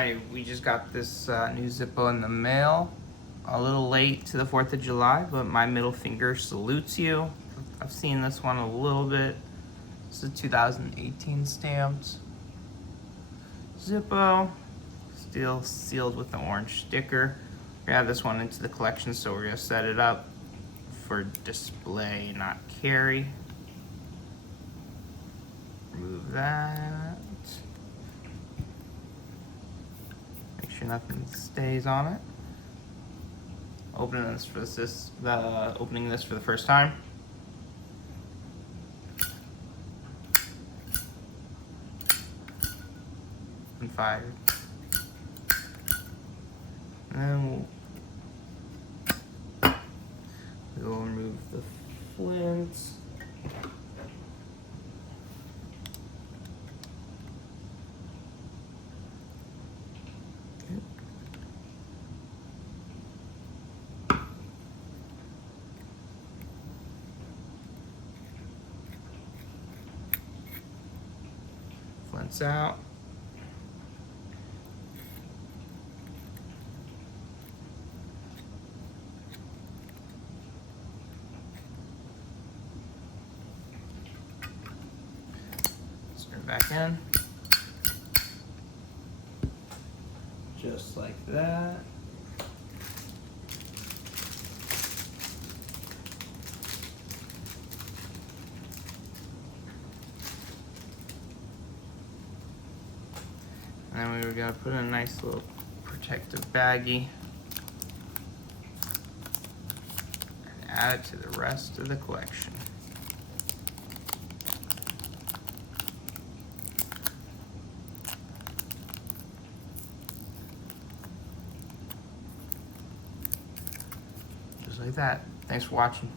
Alright, we just got this new Zippo in the mail. A little late to the 4th of July, but my middle finger salutes you. I've seen this one a little bit. This is 2018 stamped Zippo. Still sealed with the orange sticker. We have this one into the collection, so we're going to set it up for display, not carry. Remove that. Make sure nothing stays on it. Opening this for the first time. And fired. And then we'll remove the flints. Flints out. Screw back in. Just like that. And then we were gonna put in a nice little protective baggie and add it to the rest of the collection. Just like that. Thanks for watching.